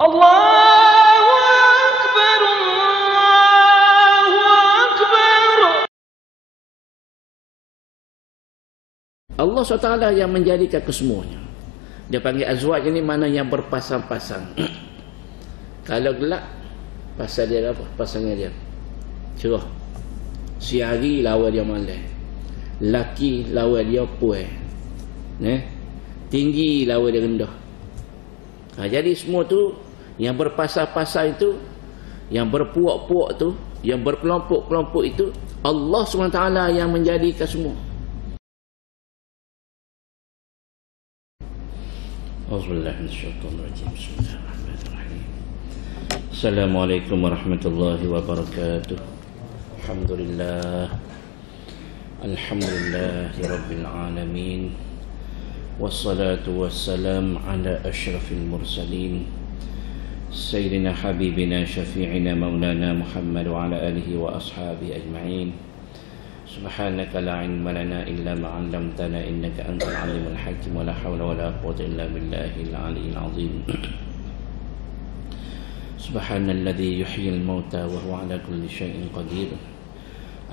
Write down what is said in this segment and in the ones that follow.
Allahu Akbar, Allahu Akbar. Allah SWT yang menjadikan kesemuanya. Dia panggil azwaj ini mana yang berpasang-pasang. Kalau gelap, pasal dia apa? Pasangnya dia cerah. Siari lawan dia malam. Laki lawan dia puai. Tinggi lawan dia rendah. Jadi semua tu yang berpasang-pasang itu, yang berpuak-puak tu, yang berkelompok-kelompok itu, Allah SWT yang menjadikan semua. Bismillahirrahmanirrahim. Assalamualaikum warahmatullahi wabarakatuh. Alhamdulillah. Alhamdulillahi rabbil alamin. Wassalatu wassalam ala ashrafil mursalin Sayyidina habibina syafi'ina maulana Muhammad wa ala alihi wa ashabihi ajma'in. Subhanaka la ilma lana illa ma 'allamtana innaka antal alimul hakim wa la hawla wa la quwwata illa billahil aliyyil azim. Subhanalladzi yuhyil mauta wa huwa 'ala kulli syai'in qadir.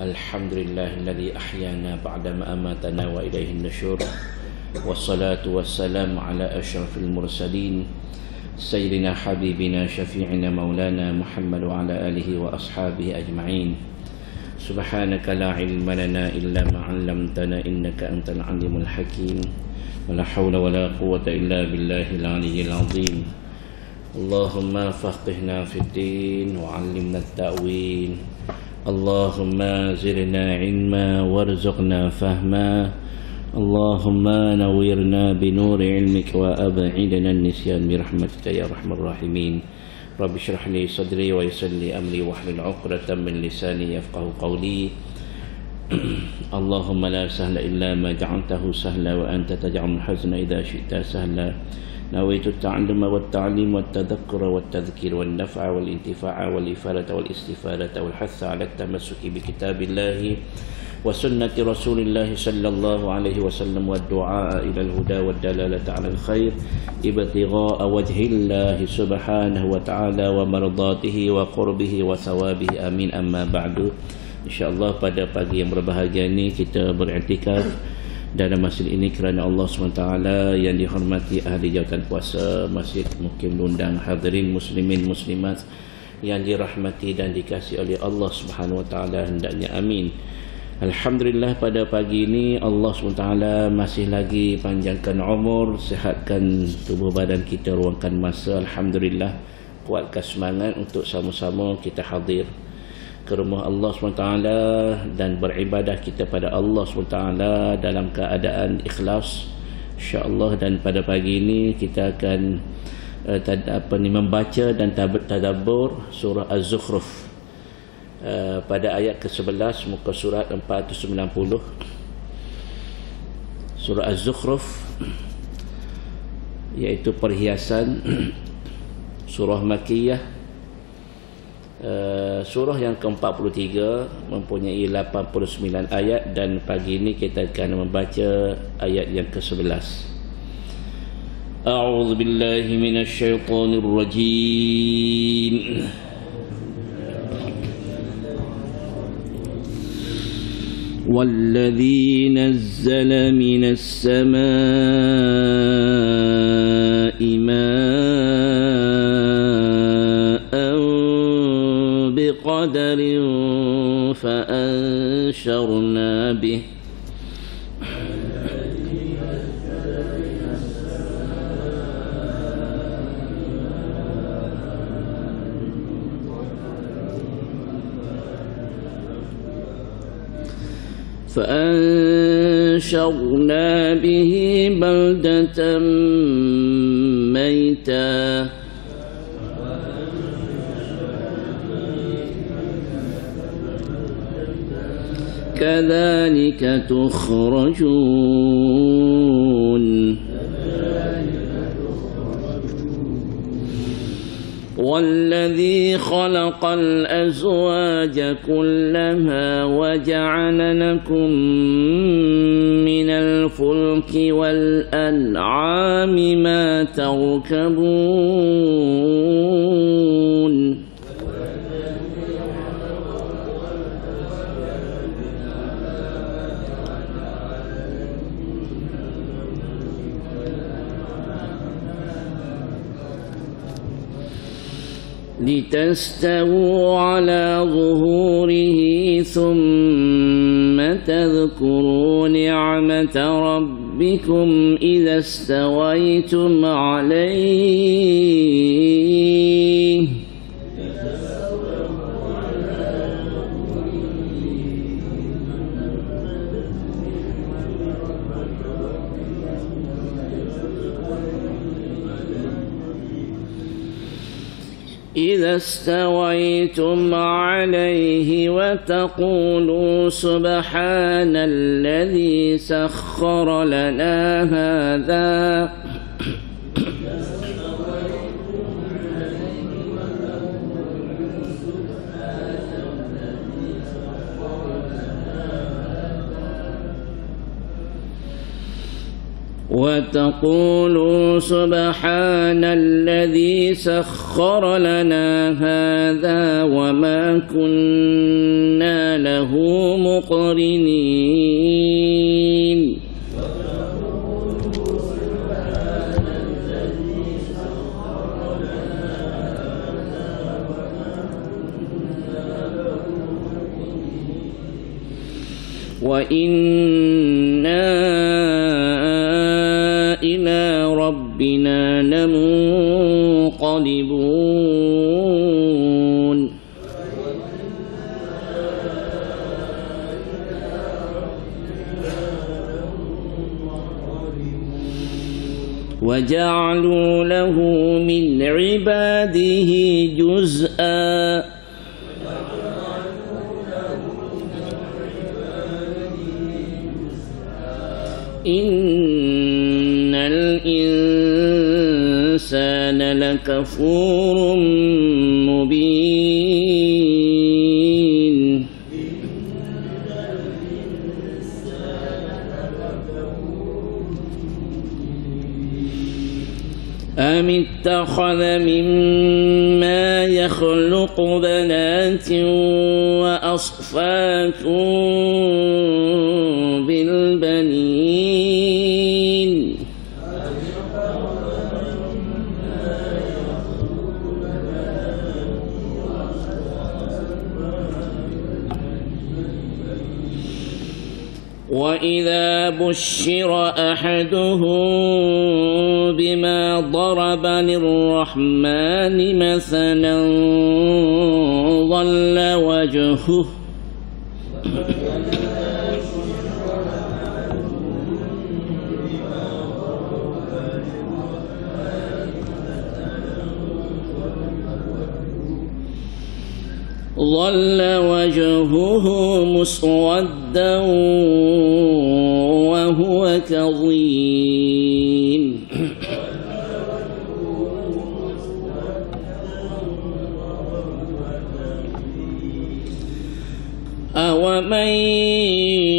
Alhamdulillahilladzi ahyana ba'da ma amatana wa ilaihin nusyur. Wassalatu wassalamu ala asyrafil mursalin Sayyidina habibina syafi'ina maulana Muhammad wa ala alihi wa ashabihi ajma'in. Subhanaka la ilma lana illa ma 'allamtana innaka antal alimul hakim wa la hawla wa la quwwata illa billahil aliyyil azim. Allahumma faqihna fid din wa 'allimna at-ta'wil. Allahumma zidna 'ilma warzuqna fahma. Allahumma nawwirna bi nuri 'ilmika wa ab'idna an-nisyan bi rahmatika ya arhamar rahimin. Rabbi shrah li sadri wa yassir li amri wahlul 'uqdatam min lisani yafqahu qawli. Allahumma la sahla illa ma ja'altahu sahla wa anta taj'alul hazna idza syi'ta sahla. Nawaitu at-ta'alluma wat-ta'lim wat-tadhakkura wat-tadhkir wan-naf'a wal-intifa'a wal-ifadata wal-istifadata wal-hatha 'ala at-tamassuki bi kitabillahi wa sunnati rasulillahi sallallahu alaihi wasallam wa du'a ila al-huda wa dalalata 'ala al-khair ibtigha'a wajhillahi subhanahu wa ta'ala wa mardatihi wa qurbihi wa thawabihi amin. Amma ba'du. InsyaAllah pada pagi yang berbahagia ini kita beriktikaf dalam masjid ini kerana Allah SWT yang dihormati ahli jawatan puasa Masjid Mukim Lundang, hadirin muslimin muslimat yang dirahmati dan dikasihi oleh Allah Subhanahu wa taala hendaknya amin. Alhamdulillah pada pagi ini Allah SWT masih lagi panjangkan umur, sihatkan tubuh badan kita, ruangkan masa. Alhamdulillah, kuatkan semangat untuk sama-sama kita hadir ke rumah Allah SWT dan beribadah kita pada Allah SWT dalam keadaan ikhlas, insya-Allah. Dan pada pagi ini kita akan membaca dan tadabbur surah Az-Zukhruf pada ayat ke-11 muka surat 490. Surah Az-Zukhruf iaitu perhiasan, surah Makkiyah, surah yang ke-43, mempunyai 89 ayat, dan pagi ini kita akan membaca ayat yang ke-11. A'udzu billahi minasy syaithanir rajim. والذي نزل من السماء ماء بقدر فأنشرنا به فأنشرنا به بلدة ميتا كذلك تخرجون والذي خلق الأزواج كلها وجعل لكم من الفلك والأنعام ما تركبون لتستووا على ظهوره ثم تذكروا نعمة ربكم إذا استويتم عليه وتقولوا سبحان الذي سخر لنا هذا وما كنا له مقرنين وإنا إلى ربنا لمنقلبون وجعلوا له من عباده جزءا إن الإنسان لكفور مبين أم اتخذ مما يخلق بنات وأصفاكم بالبنين وإذا بشر أحدهم بما ضرب للرحمن مثلا ظل وجهه مسودا وهو كظيم أومن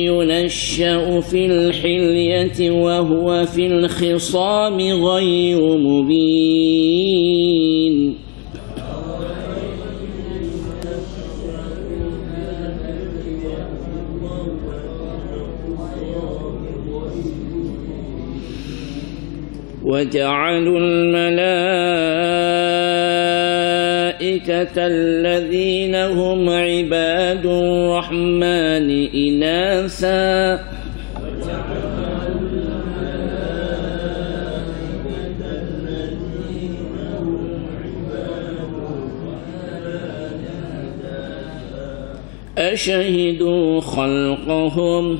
ينشأ في الحلية وهو في الخصام غير مبين وجعلوا الملائكة الذين هم عباد الرحمن إناثا أشهدوا خلقهم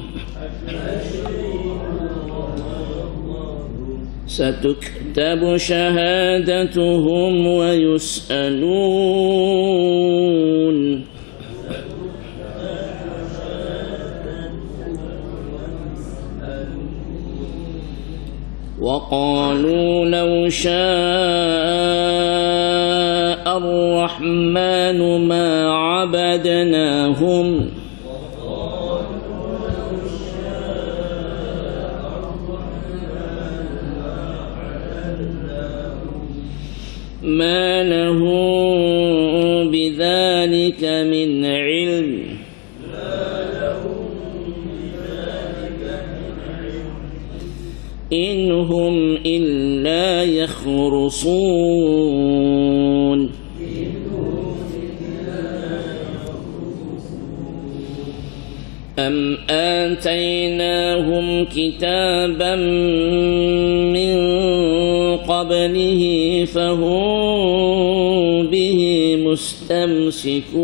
ستكتب شهادتهم ويسألون وقالوا لو شاء الرحمن ما عبدناهم ما له بذلك من علم إن هم إلا يخرصون أم آتيناهم كتابا من قبله فهم به مستمسكون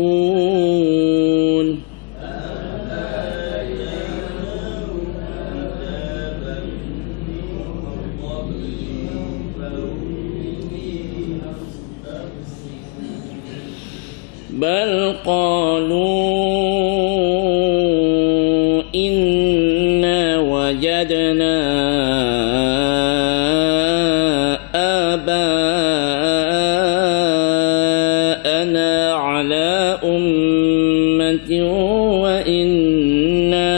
بل قالوا إنا وجدنا آباءنا على أمة وإنا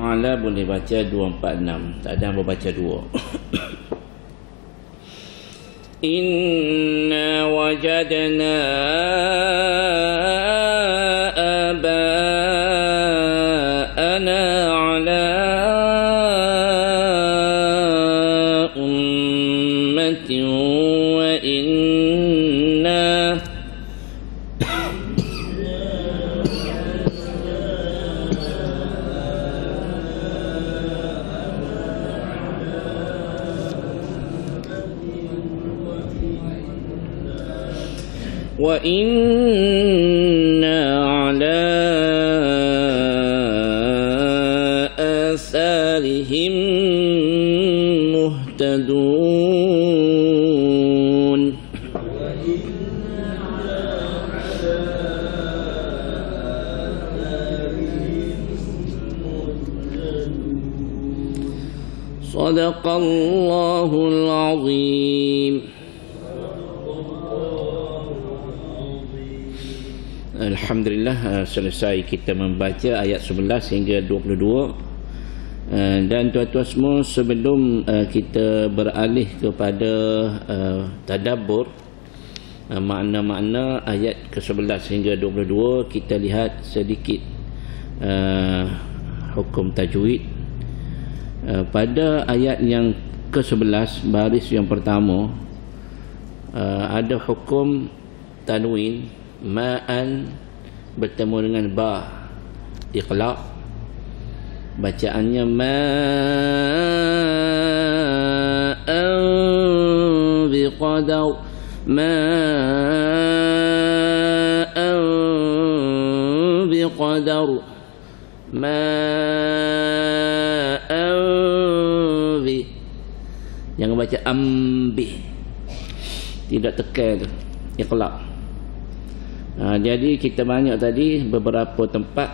Ala boleh baca 246, tak ada yang berbaca 2. Inna wajadna aba'ana ala ummatin wa inna على آثارهم مهتدون صدق الله العظيم. Alhamdulillah, selesai kita membaca ayat 11 hingga 22. Dan tuan-tuan semua, sebelum kita beralih kepada tadabbur makna-makna ayat ke-11 hingga 22, kita lihat sedikit hukum tajwid. Pada ayat yang ke-11 baris yang pertama ada hukum tanwin ma'an bertemu dengan ba, iqlaq, bacaannya ma'an biqadar, ma'an biqadar, ma'an bi, jangan baca ambi, tidak tekan iqlaq. Jadi kita banyak tadi beberapa tempat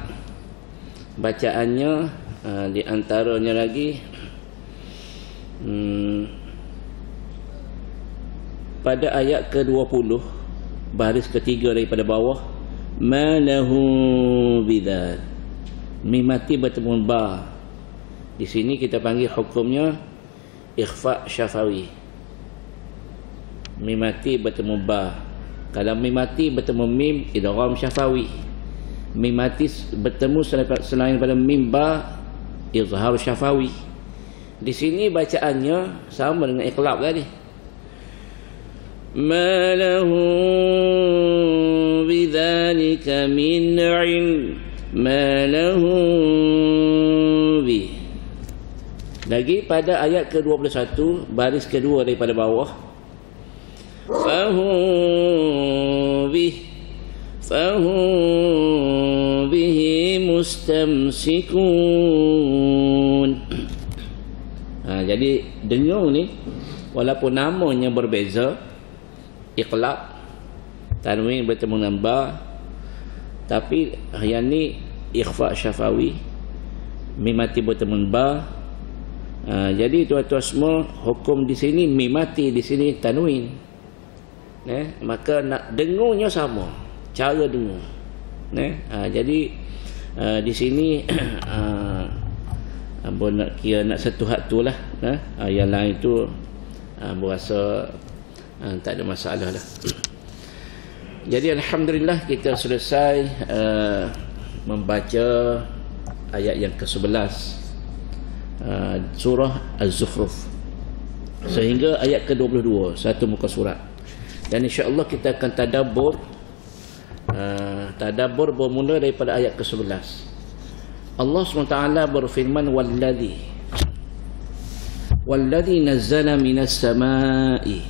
bacaannya, di antaranya lagi pada ayat ke-20 baris ketiga daripada bawah, ma lahu bidzal, mim mati bertemu ba. Di sini kita panggil hukumnya ikhfa syafawi. Mim mati bertemu ba. Kalau mim mati bertemu mim, idgham syafawi. Mim mati bertemu selain pada mim ba, izhar syafawi. Di sini bacaannya sama dengan iqlab tadi. Ma lahu bidzalika min ilm, ma lahu bi. Lagi pada ayat ke-21 baris kedua daripada bawah, فهم به مستمسكون. Jadi dengung ni walaupun namanya berbeza, iqlab, tanwin bertemu dengan ba, tapi yang ni ikhfa syafawi, mim mati bertemu dengan ba. Jadi tuan-tuan semua, hukum di sini mim mati, di sini tanwin. Maka nak dengungnya sama, cara dengung. Jadi di sini nak kira nak satu hak tu lah. Yang lain tu berasa tak ada masalah lah. Jadi alhamdulillah kita selesai membaca ayat yang ke-11 surah Az-Zukhruf sehingga ayat ke-22, satu muka surat. Dan insya-Allah kita akan tadabbur bermula daripada ayat ke-11. Allah SWT berfirman, Walladhi nazzala minas sama'i.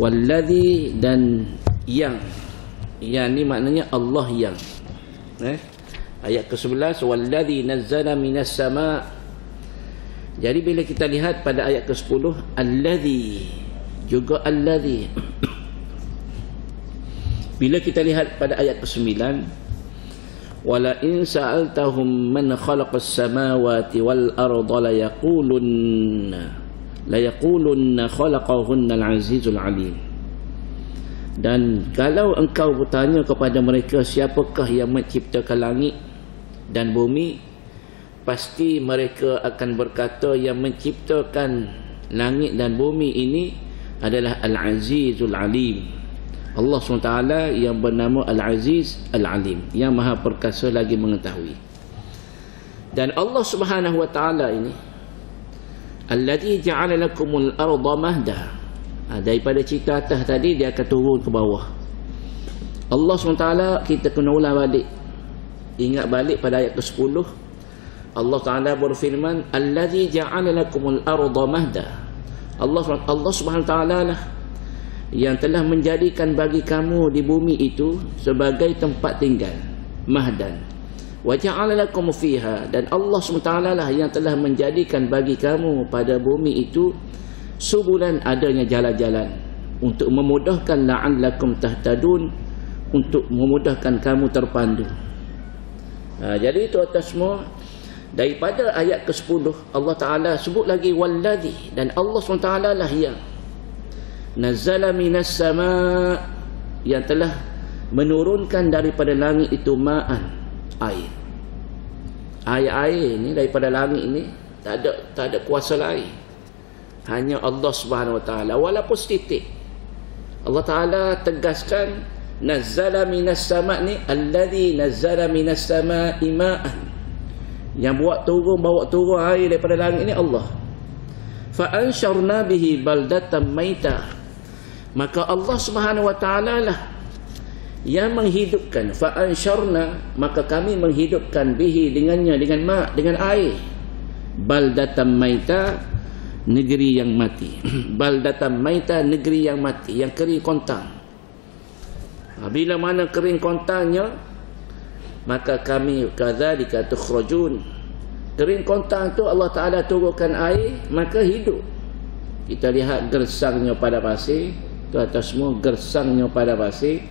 Walladhi, dan yang ni maknanya Allah yang. Ayat ke-11, Walladhi nazzala minas sama'. Jadi bila kita lihat pada ayat ke-10, Alladhi, juga Alladhi. Bila kita lihat pada ayat ke-9, Wala in sa'altahum man khalaqas samawati wal arda la yaqulunna khalaqahunna al-azizul alim. Dan kalau engkau bertanya kepada mereka siapakah yang menciptakan langit dan bumi, pasti mereka akan berkata yang menciptakan langit dan bumi ini adalah Al-Azizul Alim. Allah SWT yang bernama Al-Aziz Al-Alim, yang maha perkasa lagi mengetahui. Dan Allah Subhanahu wa taala ini alladzi ja'ala lakumul arda mahda. Daripada cerita atas tadi dia akan turun ke bawah. Allah SWT kita kena ulang balik, ingat balik pada ayat ke-10. Allah Ta'ala berfirman, Alladzi ja'ala lakumul arda mahda. Allah Subhanahu wa taala lah yang telah menjadikan bagi kamu di bumi itu sebagai tempat tinggal, mahdan. Wa ja'ala lakum fiha, dan Allah SWT lah yang telah menjadikan bagi kamu pada bumi itu subulan, adanya jalan-jalan untuk memudahkan, la'allakum tahtadun, untuk memudahkan kamu terpandu. Jadi itu atas semua. Daripada ayat ke-10 Allah Ta'ala sebut lagi walladhi, dan Allah SWT lah yang nazzala minas sama', yang telah menurunkan daripada langit itu ma'an, air. Air ni daripada langit ni tak ada kuasa lain, hanya Allah Subhanahu wa taala. Walaupun setitik Allah Taala tegaskan nazzala minas sama' ni, alladzi nazzala minas sama'i ma'an, yang bawa turun air daripada langit ni Allah. Fa ansyarna bihi baldatan maita, maka Allah Subhanahu wa taala lah yang menghidupkan. Fa ansyarna, maka kami menghidupkan bihi dengannya, dengan air, baldatan maita, negeri yang mati. Baldatan maita, negeri yang mati, yang kering kontang. Bila mana kering kontangnya, maka kami kadzalika tukhrajun. Kering kontang tu Allah Ta'ala turunkan air, maka hidup. Kita lihat gersangnya pada pasir tu, atas semua gersangnya pada pasir.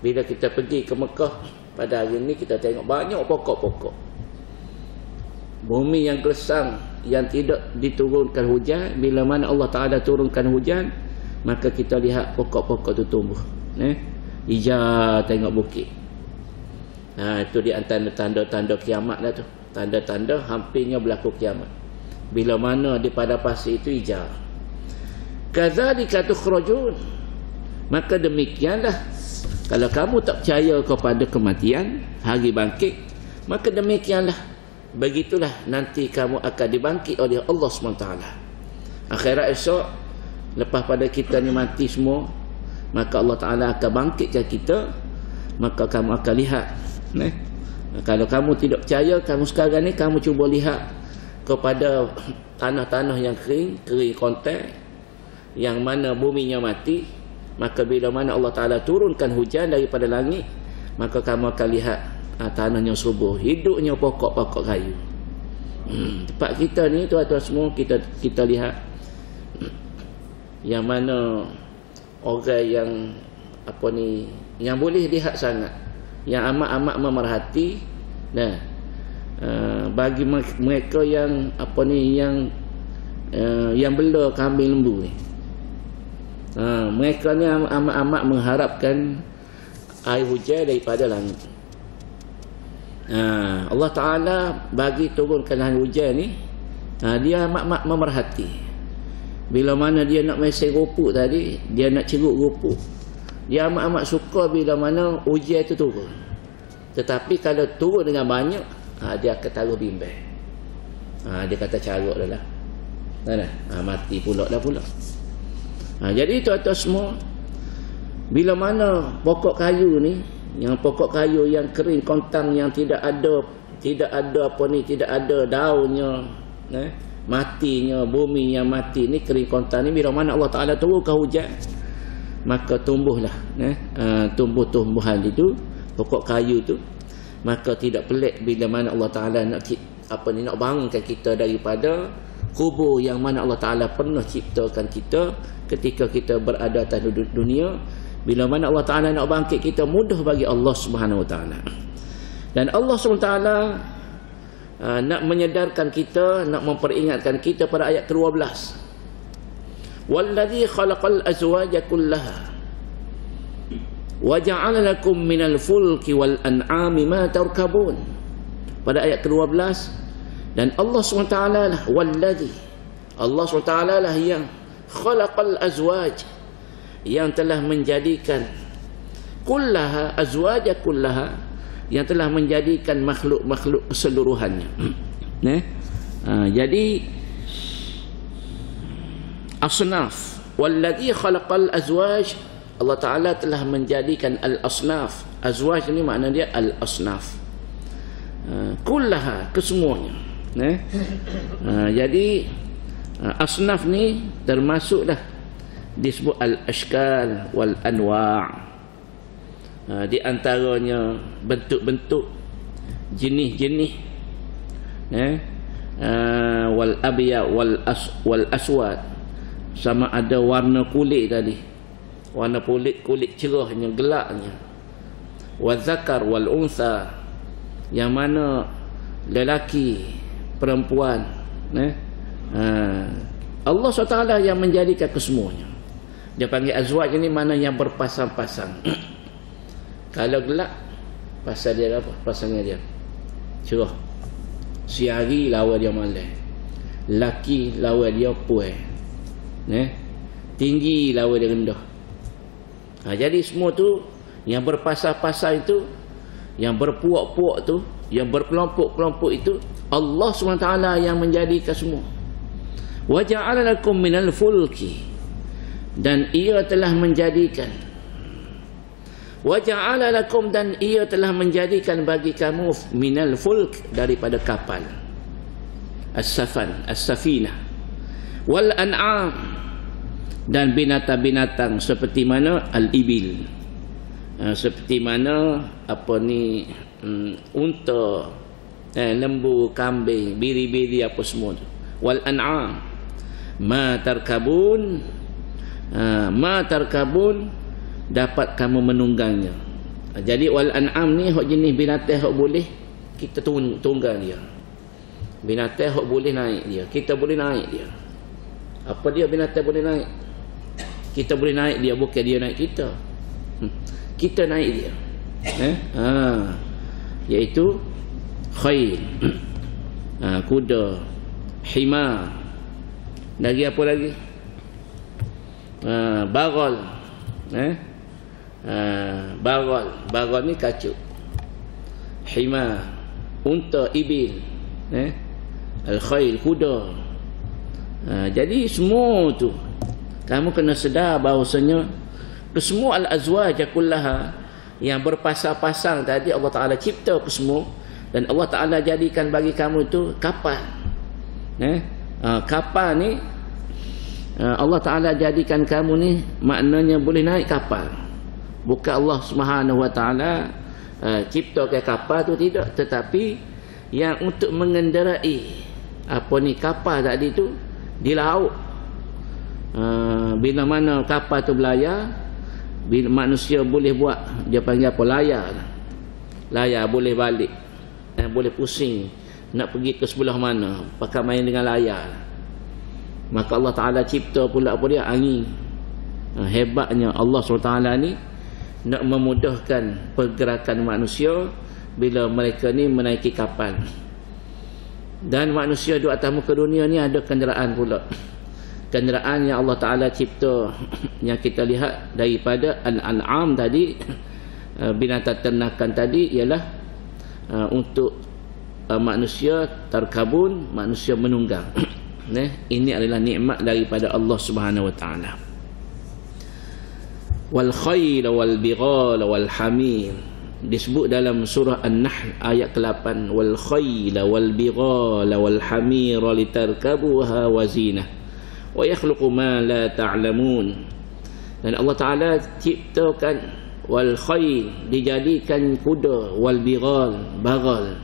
Bila kita pergi ke Mekah pada hari ini, kita tengok banyak pokok-pokok. Bumi yang gersang, yang tidak diturunkan hujan. Bila mana Allah Ta'ala turunkan hujan, maka kita lihat pokok-pokok tu tumbuh, hijau, tengok bukit. Itu di antara tanda-tanda kiamat lah tu. Tanda-tanda hampirnya berlaku kiamat. Bila mana di pada pasir itu hijau. Kadzalika tukhrajun, maka demikianlah, kalau kamu tak percaya kepada kematian, hari bangkit, maka demikianlah, begitulah nanti kamu akan dibangkit oleh Allah SWT. Akhirat esok, lepas pada kita ni mati semua, maka Allah Ta'ala akan bangkitkan kita. Maka kamu akan lihat, kalau kamu tidak percaya, kamu sekarang ni kamu cuba lihat kepada tanah-tanah yang kering kontak, yang mana buminya mati. Maka bila mana Allah Ta'ala turunkan hujan daripada langit, maka kamu akan lihat tanahnya subur, hidupnya pokok-pokok kayu. Tempat kita ni tuan-tuan semua, kita lihat yang mana orang yang yang boleh lihat sangat, yang amat-amat memerhati. Bagi mereka yang yang bela kambing lembu ni, mereka ni amat-amat mengharapkan air hujan daripada langit. Allah Ta'ala bagi turunkan air hujan ni, dia amat-amat memerhati. Bila mana dia nak mesej rupuk tadi, dia nak ceruk rupuk, Dia amat-amat suka bila mana ujian itu turun. Tetapi kalau turun dengan banyak, dia akan taruh bimbang. Dia kata carut dah lah. Mati pula dah pula. Jadi tuan-tuan semua, bila mana pokok kayu ni, yang pokok kayu yang kering kontang, yang tidak ada tidak ada daunnya, matinya, bumi yang mati ni, kering kontang ni, bila mana Allah Ta'ala turunkan hujan, maka tumbuhlah tumbuh-tumbuhan itu, pokok kayu tu. Maka tidak pelik bila mana Allah Ta'ala nak bangunkan kita daripada kubur yang mana Allah Ta'ala pernah ciptakan kita ketika kita berada atas dunia. Bila mana Allah Ta'ala nak bangkit kita, mudah bagi Allah Subhanahu Wa Ta'ala. Dan Allah Subhanahu Wa Ta'ala nak menyedarkan kita, nak memperingatkan kita pada ayat ke-12. Walladzi khalaqal azwaja kullaha wa ja'ala lakum minal fulki wal an'ami ma tarkabun. Pada ayat ke-12, dan Allah SWT lah walladzi, Allah SWT lah yang khalaqal azwaj, yang telah menjadikan kullaha, azwaja kullaha, yang telah menjadikan makhluk-makhluk keseluruhannya. Jadi asnaf, walladzi khalaqal azwaj, Allah Ta'ala telah menjadikan al-asnaf. Azwaj ni makna dia al-asnaf, kullaha, kesemuanya. Jadi asnaf ni termasuk dah disebut al-ashkal wal anwa'. Di antaranya bentuk-bentuk, jenis-jenis, wal abya wal aswad, sama ada warna kulit tadi, warna kulit cerahnya, gelapnya. Wal zakar wal unsa, yang mana lelaki, perempuan. Allah SWT yang menjadikan kesemuanya. Dia panggil azwaj ni mana yang berpasang-pasang. Kalau gelap, pasal dia apa? Pasangnya dia cerah. Siari lawan dia malam, laki lawan dia puai, tinggi lawan dia rendah. Jadi semua tu yang berpasang-pasang itu, yang berpuak-puak tu, yang berkelompok-kelompok itu, Allah SWT yang menjadikan semua. Wa ja'ala lakum minal fulki, dan ia telah menjadikan, wa ja'ala lakum, dan ia telah menjadikan bagi kamu minal fulk, daripada kapal, as-safan, as-safinah, wal an'am, dan binatang-binatang seperti mana al-ibil, seperti mana unta, lembu, kambing, biri-biri, apa semua tu. Wal an'am ma tarkabun, dapat kamu menunggangnya. Jadi wal an'am ni hak jenis binatang hak boleh kita tunggang dia. Binatang hak boleh naik dia, kita boleh naik dia. Apa dia binatang boleh naik? Kita boleh naik dia, bukan dia naik kita. Kita naik dia. Iaitu khail, kuda, himar, lagi apa lagi? Bagal. Bagal ni kacuk. Himar, unta, ibil, al-khail, kuda. Jadi semua tu kamu kena sedar bahawasanya kesemua al-azwaj kullaha, yang berpasang-pasang tadi Allah Ta'ala cipta ke semua, dan Allah Ta'ala jadikan bagi kamu itu kapal. Kapal ni Allah Ta'ala jadikan kamu ni, maknanya boleh naik kapal. Bukan Allah Subhanahu Wa Ta'ala ciptakan kapal tu, tidak. Tetapi yang untuk mengendarai kapal tadi tu di laut. Bila mana kapal tu berlayar, bila manusia boleh buat, dia panggil apa, layar boleh balik, boleh pusing nak pergi ke sebelah mana, pakai main dengan layar. Maka Allah Ta'ala cipta pula apa dia, angin. Hebatnya Allah SWT ni nak memudahkan pergerakan manusia bila mereka ni menaiki kapal. Dan manusia di atas muka dunia ni ada kenderaan pula. kenderaan yang Allah Ta'ala cipta yang kita lihat daripada al-an'am tadi, binatang ternakan tadi, ialah untuk manusia tarkabun, manusia menunggang. Ini adalah nikmat daripada Allah Subhanahu wa Ta'ala. Wal khayla wal bighala wal hamir, disebut dalam surah An-Nahl ayat ke-8, wal khayla wal bighala wal hamira litarkabuha wa zinah wa yakhluqu ma la ta'lamun. Dan Allah Ta'ala ciptakan wal khayl, dijadikan kuda, wal bighal, bagal,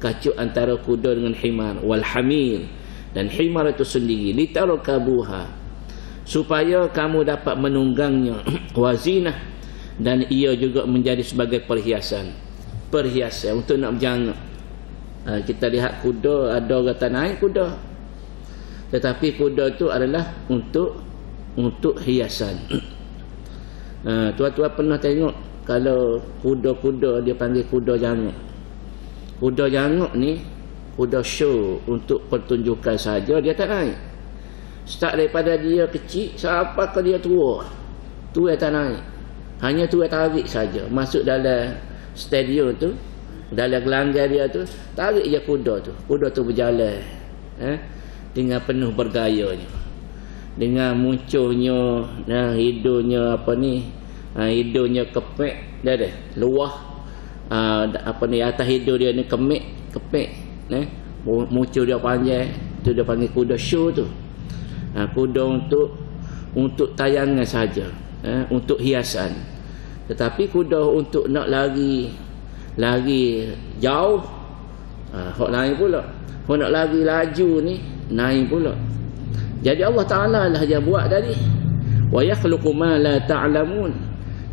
kacut antara kuda dengan himar, wal hamir, dan himar itu sendiri, litarkabuha, supaya kamu dapat menunggangnya, wazinah, dan ia juga menjadi sebagai perhiasan untuk nak berjangak. Kita lihat kuda, ada orang tak naik kuda, tetapi kuda itu adalah untuk hiasan. Tuan-tuan pernah tengok kalau kuda-kuda dia panggil kuda jangak. Kuda jangak ni kuda show untuk pertunjukan saja, dia tak naik. Start daripada dia kecil sampai ke dia tua, tu yang tak naik. Hanya tu yang tarik saja. Masuk dalam stadium tu, dalam gelanggang dia tu, tarik je kuda tu. Kuda tu berjalan dengan penuh bergayanya, dengan munculnya hidungnya hidungnya kepek dah luah, atas hidung dia ni kepek muncul dia panjang, tu dia panggil kuda show tu. Kuda untuk tayangan saja, untuk hiasan. Tetapi kuda untuk nak lari jauh, hak lain pula. Hak nak lari laju ni naik pula. Jadi Allah Ta'ala lah yang buat tadi. Wa yakhluqu ma la ta'lamun,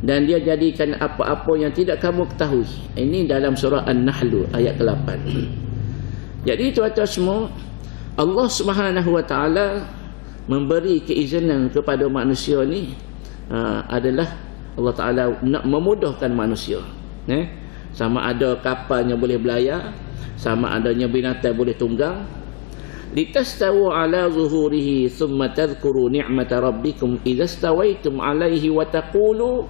dan dia jadikan apa-apa yang tidak kamu ketahui. Ini dalam surah An-Nahl ayat ke-8. Jadi tuan-tuan semua, Allah Subhanahu wa Ta'ala memberi keizinan kepada manusia ni adalah Allah Ta'ala nak memudahkan manusia. Sama ada kapalnya boleh belayar, sama adanya binatang boleh tunggang. Litastawu ala zuhurihi thumma tadhkuru ni'mata rabbikum idza stawaitum alaihi wa taqulu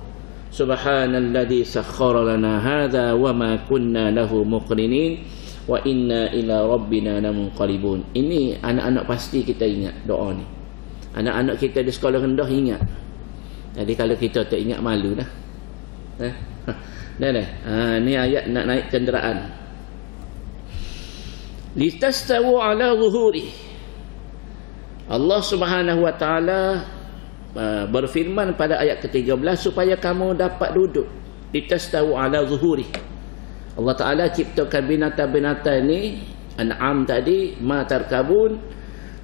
subhanalladzi sakhkhara lana hadza wa ma kunna lahu muqrinin wa inna ila rabbina lamunqalibun. Ini anak-anak pasti kita ingat doa ni. Anak-anak kita di sekolah rendah ingat. Jadi kalau kita tak ingat, malu dah. Ni ayat nak naik kenderaan. Litastawu ala zuhuri. Allah Subhanahu wa Ta'ala berfirman pada ayat ke-13 supaya kamu dapat duduk. Litastawu ala zuhuri. Allah Ta'ala ciptakan binatang-binatang ni, an'am tadi, ma tarkabun,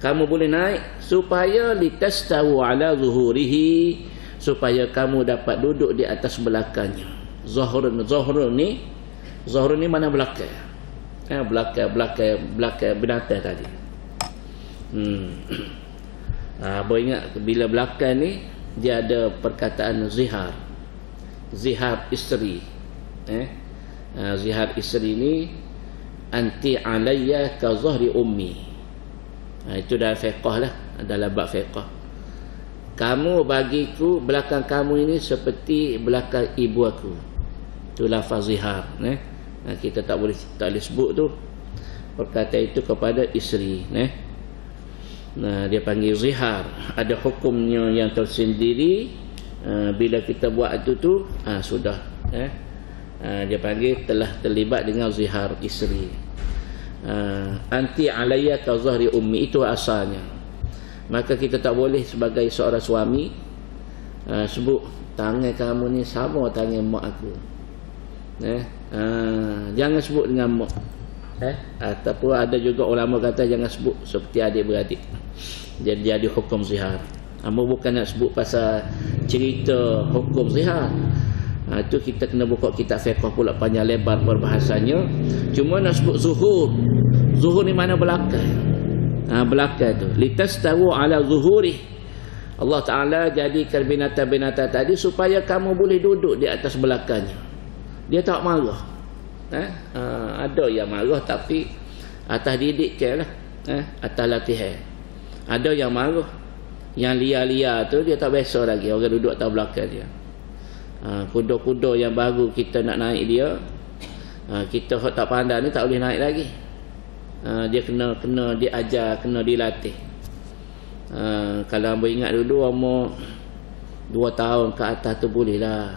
kamu boleh naik supaya litastawu ala zuhurihi, supaya kamu dapat duduk di atas belakangnya. Zuhur ni mana belakang? Belakang binatang tadi. Abang ingat bila belakang ni dia ada perkataan zihar isteri. Zihar isteri ni, anti alayya ka zahri ummi. Itu dalam fiqh lah, dalam bab fiqh. Kamu bagiku, belakang kamu ini seperti belakang ibu aku. Itu lafaz zihar. Kita tak boleh sebut tu perkataan itu kepada isteri. Dia panggil zihar. Ada hukumnya yang tersendiri. Bila kita buat itu tu sudah. Dia panggil telah terlibat dengan zihar isteri. Anti alayya ka zahri ummi, itu asalnya. Maka kita tak boleh sebagai seorang suami sebut tangan kamu ni sama tangan mak aku. Jangan sebut dengan mak. Ataupun ada juga ulama kata jangan sebut seperti adik-beradik. Jadi hukum zihar. Bukan nak sebut pasal cerita hukum zihar. Itu kita kena buka kitab fiqh pula panjang lebar perbahasanya. Cuma nak sebut zuhur. Zuhur ni mana belakang. Belakang tu. Litastawu ala zuhuri. Allah Ta'ala jadikan binatang-binatang tadi supaya kamu boleh duduk di atas belakangnya. Dia tak marah. Ada yang marah tapi atas didik ke lah. Atas latihan. Ada yang marah. Yang liar-liar tu dia tak biasa lagi, orang duduk atas belakang dia. Kuda-kuda yang baru kita nak naik dia, kita tak pandai ni tak boleh naik lagi. Dia kena diajar, kena dilatih. Kalau hamba ingat dulu umur 2 tahun ke atas tu boleh lah.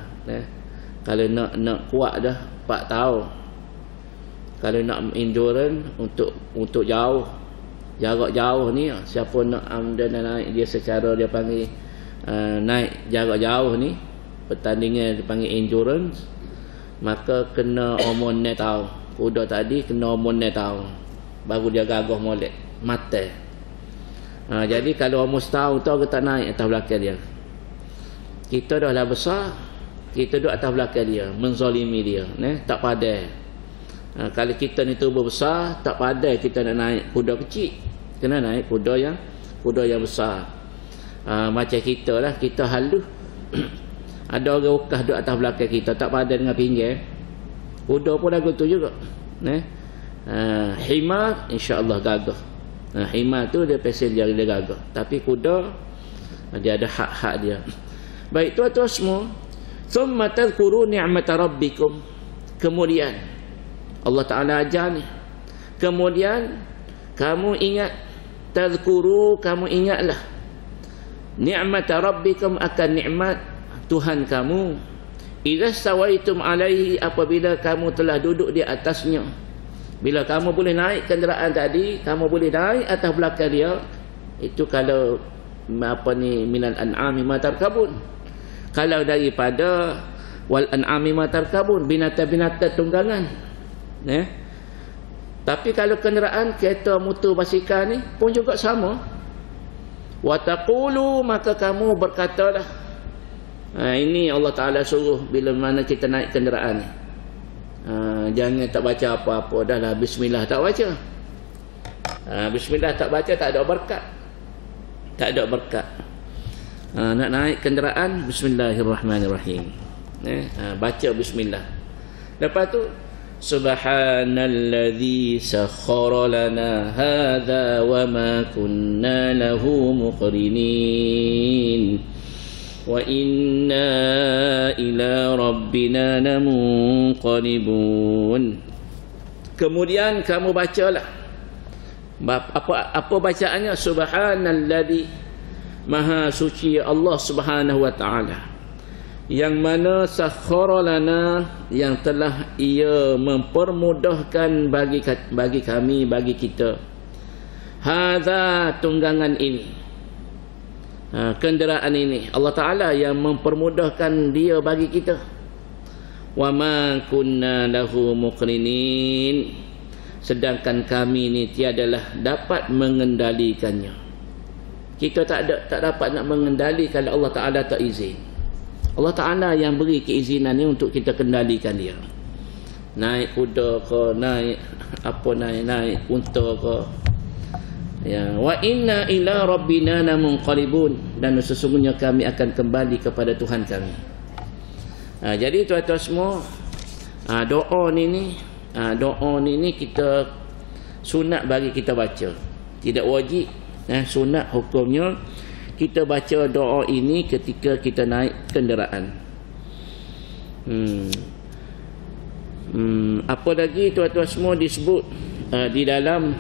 Kalau nak kuat dah 4 tahun. Kalau nak endurance untuk jauh, jarak jauh ni, siapa nak dia naik dia secara dia panggil naik jarak jauh ni, pertandingan dia panggil endurance, maka kena umur 9 tahun. Kuda tadi kena umur 9 tahun baru dia gagah molek mata. Jadi kalau umur setahun tu kita tak naik atas belakang dia. Kita dah lah besar, kita duduk atas belakang dia, menzalimi dia, tak pandai. Kalau kita ni tubuh besar, tak pandai kita nak naik kuda kecil, kena naik kuda yang besar. Macam kita lah, kita halus. Ada orang ukah duduk atas belakang kita, tak pandai dengan pinggir, kuda pun lagu tu juga. Himar insya-Allah gagah. Himar tu dia passenger dia gagah, tapi kuda dia ada hak-hak dia. Baik tuan-tuan semua, thumma tadhkuru ni'mata rabbikum. Kemudian Allah Ta'ala ajar ni, kemudian kamu ingat, tadhkuru, kamu ingatlah ni'mata rabbikum, akan nikmat Tuhan kamu. Idza stawaitum alaihi, apabila kamu telah duduk di atasnya. Bila kamu boleh naik kenderaan tadi, kamu boleh naik atas belakang dia, itu kalau minal an'ami ma tarkabun. Kalau daripada wal an'ami ma tarkabun, binatang-binatang tunggangan. Tapi kalau kenderaan kereta, motor, basikal ni pun juga sama. Wa taqulu, maka kamu berkatalah. Ini Allah Ta'ala suruh bila mana kita naik kenderaan ni. Jangan tak baca apa-apa, dah lah bismillah tak baca. Bismillah tak baca, tak ada berkat. Tak ada berkat. Nak naik kenderaan, bismillahirrahmanirrahim. Baca bismillah. Lepas tu subhanalladzi sakhkhara lana hadza wa ma kunna lahu muqrinin wa inna ila rabbina lamunqalibun. Kemudian kamu bacalah apa bacaannya, subhanalladzi, maha suci Allah Subhanahu wa taala, yang mana sakhkhara lana, yang telah ia mempermudahkan bagi kami, bagi kita, hadza, tunggangan ini, kenderaan ini. Allah Ta'ala yang mempermudahkan dia bagi kita. Wa ma kunna lahu muqrinin, sedangkan kami ni tiadalah dapat mengendalikannya. Kita tak dapat nak mengendali kalau Allah Ta'ala tak izin. Allah Ta'ala yang beri keizinan ni untuk kita kendalikan dia. Naik kuda ke, naik unta ke. Ya, wa inna ila rabbina lamunqalibun, dan sesungguhnya kami akan kembali kepada Tuhan kami. Jadi tuan-tuan semua, doa ni kita sunat bagi kita baca. Tidak wajib, sunat hukumnya kita baca doa ini ketika kita naik kenderaan. Apa lagi tuan-tuan semua disebut di dalam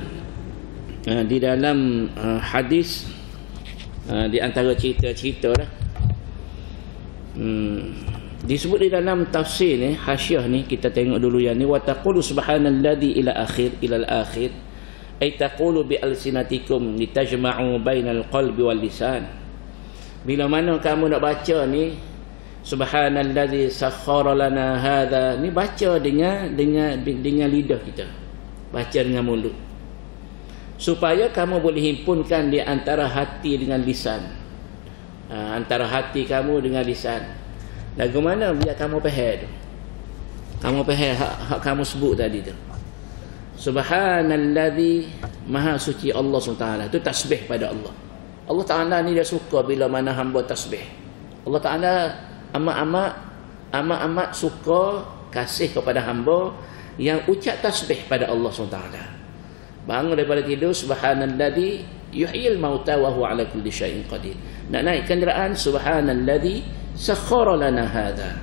hadis, di antara cerita-cerita lah, disebut di dalam tafsir ni, hasyiah ni, kita tengok dulu yang ni. Wa taqulu subhanalladzi ila al-akhir, ay taqulu bi alsinatikum litajma'u bainal qalbi wal lisan. Bila mana kamu nak baca ni, subhanalladzi sakhkhara lana hadza, ni baca dengan lidah kita, baca dengan mulut, supaya kamu boleh himpunkan di antara hati dengan lisan, antara hati kamu dengan lisan. Lagu mana biar kamu faham tu, kamu faham hak kamu sebut tadi tu. Subhanalladzi, maha suci Allah SWT, itu tasbih pada Allah. Allah Ta'ala ni dia suka bila mana hamba tasbih. Allah Ta'ala amat suka, kasih kepada hamba yang ucap tasbih pada Allah SWT. Bangun daripada tidur, subhanalladzi, yuhyil mauta wa huwa ala kulli syai'in qadir. Nak naik kenderaan, subhanalladzi sakhkhara lana hadza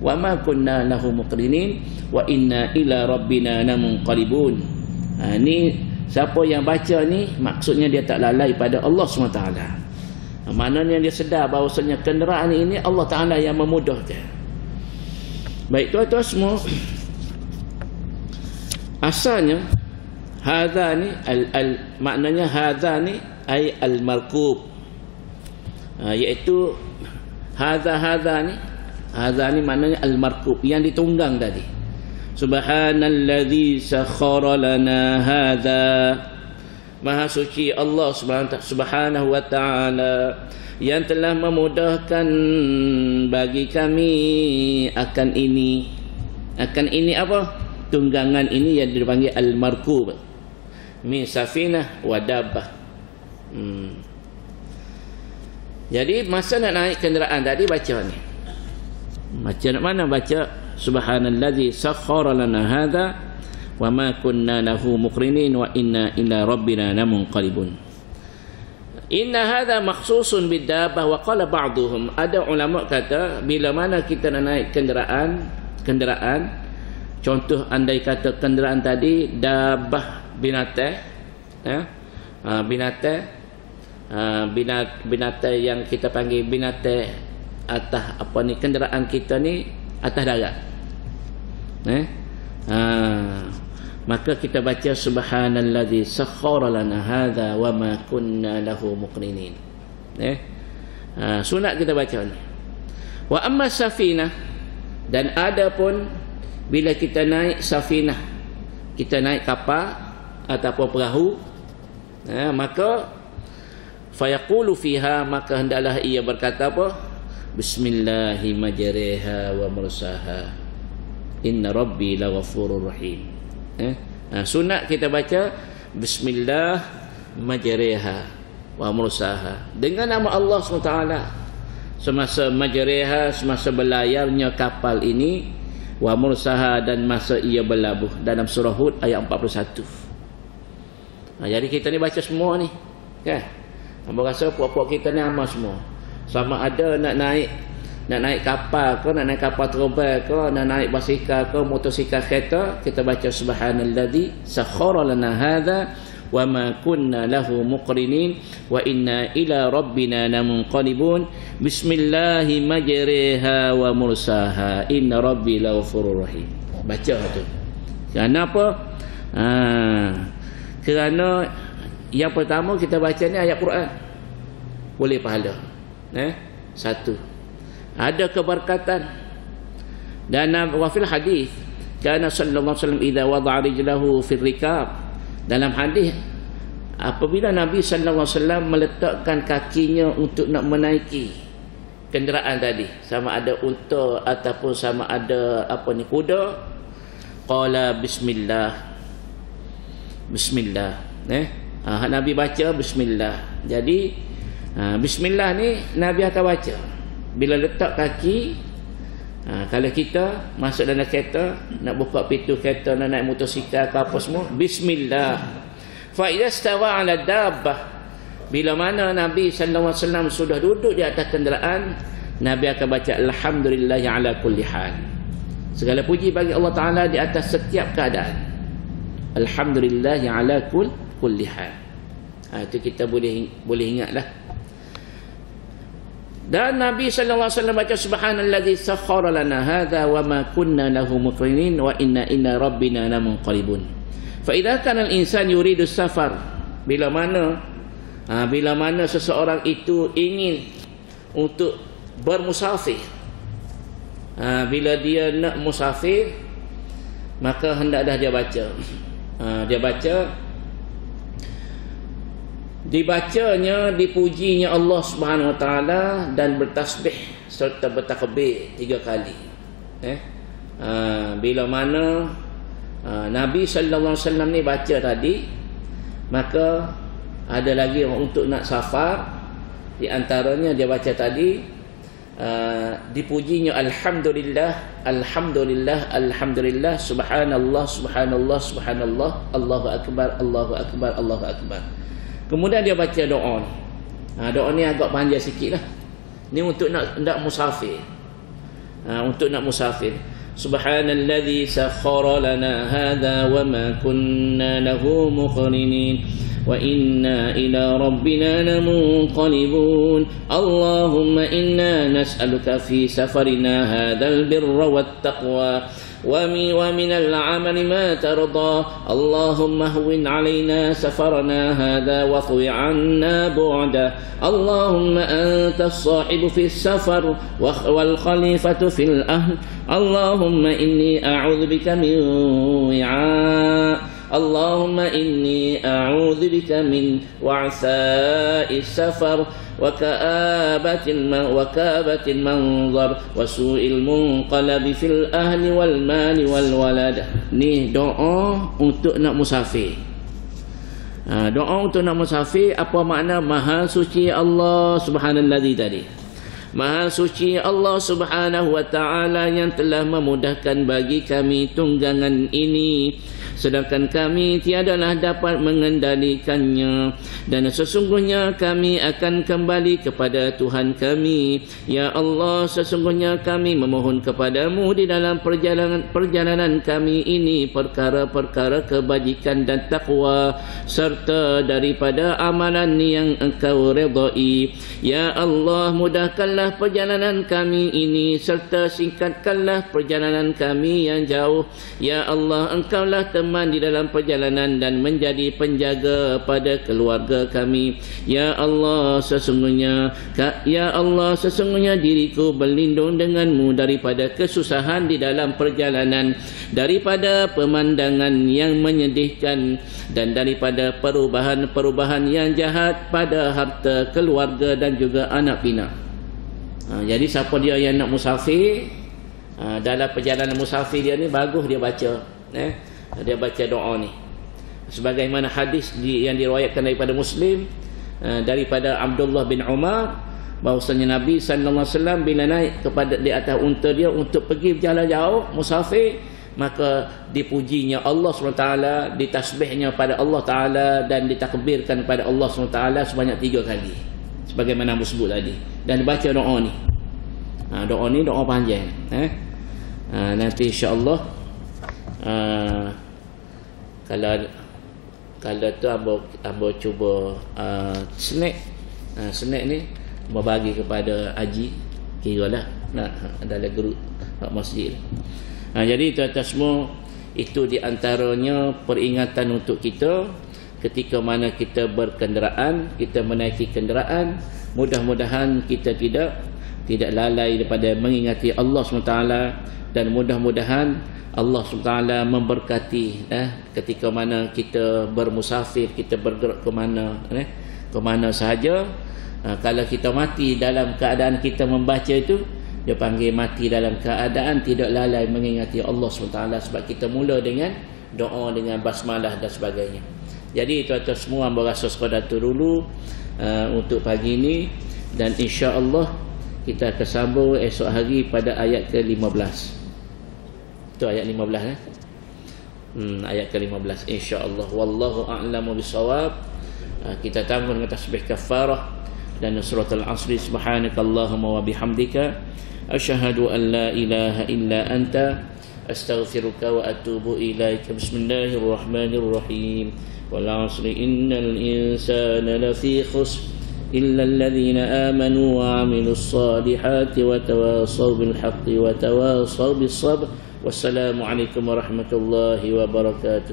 wa ma kunna lahu muqrinin wa inna ila rabbina lamunqalibun. Ni siapa yang baca ni maksudnya dia tak lalai pada Allah SWT. Maknanya dia sedar bahawasanya kenderaan ini Allah Taala yang memudahkan. Baik tuan-tuan semua, asalnya hadza ni maknanya hadza ni ay al-markub, iaitu hadza ni maknanya al-markub, yang ditunggang tadi. Subhanalladzi sakhkhara lana hadza, Maha suci Allah Subhanahu wa taala yang telah memudahkan bagi kami akan ini. Akan ini apa? Tunggangan ini yang dipanggil al-markub min safinah wa dabbah. Jadi masa nak naik kenderaan tadi baca ni. Baca nak mana? Baca subhanallazi sakhkhara lana hadza wa ma kunna lahu muqrinin wa inna ila rabbina lamunqalibun. Inna hadza makhsusun bid-dabbah wa qala ba'dhum, ada ulama kata bila mana kita nak naik kenderaan, contoh andai kata kenderaan tadi dabbah binatang, binatang yang kita panggil binatang atas apa ni, kenderaan kita ni atas darat, maka kita baca subhanalladzi sakhkhara lana hadza wa ma kunna lahu muqrinin. Sunat kita baca ni. Wa amma safinah, dan ada pun bila kita naik safinah, kita naik kapal ataupun perahu, maka fayaqulu fiha, maka hendaklah ia berkata apa? Bismillahi majriha wa mursaha inna rabbi laghafurur rahim. Sunat kita baca bismillah majriha wa mursaha, dengan nama Allah SWT. Semasa majriha, semasa berlayarnya kapal ini, wa mursaha, dan masa ia berlabuh, dalam surah Hud ayat 41. Jadi kita ni baca semua ni, kan? Abang rasa puak-puak kita ni amal semua. Sama ada nak naik kapal ke, nak naik kapal terbang ke, nak naik basikal ke, motosikal, kereta, kita baca subhanalladzi sakhkhara lana hadza wa ma kunna lahu muqrinin wa inna ila rabbina lamunqalibun bismillahi majriha wa mursaha inna rabbi laghafurur rahim. Baca tu. Kerana apa? Kerana yang pertama kita baca ni ayat Quran, boleh pahala. Satu, ada keberkatan. Dan wafil hadis kana sallallahu alaihi wasallam idza wada'a rijlahu fi rikab, dalam hadis apabila Nabi sallallahu alaihi wasallam meletakkan kakinya untuk nak menaiki kenderaan tadi, sama ada unta ataupun sama ada apa ni, kuda, qala bismillah. Nabi baca bismillah. Jadi bismillah ni Nabi akan baca bila letak kaki. Kalau kita masuk dalam kereta, nak buka pintu kereta, nak naik motosikal ke apa semua, bismillah. Fa idza stawa ala dabbah, bila mana Nabi sallallahu alaihi wasallam sudah duduk di atas kenderaan, Nabi akan baca alhamdulillahi ala kulli hal. Segala puji bagi Allah Taala di atas setiap keadaan. Alhamdulillahi ala kulli hal. Itu kita boleh ingatlah. Dan Nabi sallallahu alaihi wasallam baca subhanalladzi sakhkhara lana hadza wa ma kunna lahu muqrinin wa inna ila rabbina lamunqalibun. Fa idza kana al-insan yuridu safar, bila mana seseorang itu ingin untuk bermusafir, bila dia nak musafir, maka hendaklah dia baca. Dibacanya, dipujinya Allah Subhanahu wa taala, dan bertasbih serta bertakbir 3 kali. Bila mana Nabi sallallahu alaihi wasallam ni baca tadi, maka ada lagi untuk nak safar, di antaranya dia baca tadi, dipujinya alhamdulillah, alhamdulillah, alhamdulillah, subhanallah, subhanallah, subhanallah, Allahu akbar, Allahu akbar, Allahu akbar. Kemudian dia baca doa ni. Doa ni agak panjang sikit lah. Ni untuk nak musafir. Untuk nak musafir. Subhanalladzi sakhkhara lana hadza wa ma kunna lahu muqrinin wa inna ila rabbina lamunqalibun. Allahumma inna nas'aluka fi safarina hadzal birra wat taqwa ومن العمل ما ترضى اللهم اهون علينا سفرنا هذا واطوي عنا بعده اللهم أنت الصاحب في السفر والخليفة في الأهل اللهم إني أعوذ بك من وعاء اللهم إني أعوذ بك من وعثاء السفر وكآبة المنظر وسوء المنقلب في الأهل والمال والولد. Ni doa untuk nak musafir. Doa untuk nak musafir, apa makna? Maha suci Allah subhanalladzi tadi. Maha suci Allah subhanahu wa ta'ala yang telah memudahkan bagi kami tunggangan ini, sedangkan kami tiadalah dapat mengendalikannya, dan sesungguhnya kami akan kembali kepada Tuhan kami. Ya Allah, sesungguhnya kami memohon kepadamu di dalam perjalanan kami ini perkara-perkara kebajikan dan takwa, serta daripada amalan yang Engkau redai. Ya Allah, mudahkanlah perjalanan kami ini, serta singkatkanlah perjalanan kami yang jauh. Ya Allah, Engkaulah teman di dalam perjalanan dan menjadi penjaga pada keluarga kami. Ya Allah, sesungguhnya diriku berlindung denganmu daripada kesusahan di dalam perjalanan, daripada pemandangan yang menyedihkan, dan daripada perubahan-perubahan yang jahat pada harta, keluarga dan juga anak pinak. Jadi siapa dia yang nak musafir, dalam perjalanan musafir dia ni bagus dia baca, dia baca doa ni. Sebagaimana hadis yang diriwayatkan daripada Muslim, daripada Abdullah bin Umar, bahawasanya Nabi sallallahu alaihi wasallam bila naik kepada di atas unta dia untuk pergi berjalan jauh musafir, maka dipujinya Allah SWT, ditasbihnya pada Allah Ta'ala, dan ditakbirkan pada Allah SWT sebanyak 3 kali, sebagaimana Abu sebut tadi, dan baca doa ni. Doa ni doa panjang. Nanti insya-Allah kalau tu Abo cuba snack ni berbagi kepada Haji, kiralah dalam grup masjid. Jadi tuan-tuan semua, itu di antaranya peringatan untuk kita ketika mana kita berkenderaan, kita menaiki kenderaan. Mudah-mudahan kita tidak lalai daripada mengingati Allah SWT, dan mudah-mudahan Allah SWT memberkati ketika mana kita bermusafir, kita bergerak ke mana sahaja. Kalau kita mati dalam keadaan kita membaca itu, dia panggil mati dalam keadaan tidak lalai mengingati Allah SWT, sebab kita mula dengan doa, dengan basmalah dan sebagainya. Jadi tuan-tuan semua, berasa sekadar tu dulu untuk pagi ini, dan insya-Allah kita akan sambung esok hari pada ayat ke-15. Itu ayat 15 ayat ke-15 insya-Allah. Wallahu a'lamu bissawab. Kita tanggung dengan tasbih kafarah dan suratul asri. Subhanakallahumma wa bihamdika asyhadu an la ilaha illa anta astaghfiruka wa atubu ilaika. Bismillahirrahmanirrahim. Wal 'asri innal insana lafi khusr illa alladhina amanu wa 'amilus salihati wa tawasaw bil haqqi wa tawasaw bis sabr. Wassalamualaikum warahmatullahi wabarakatuh.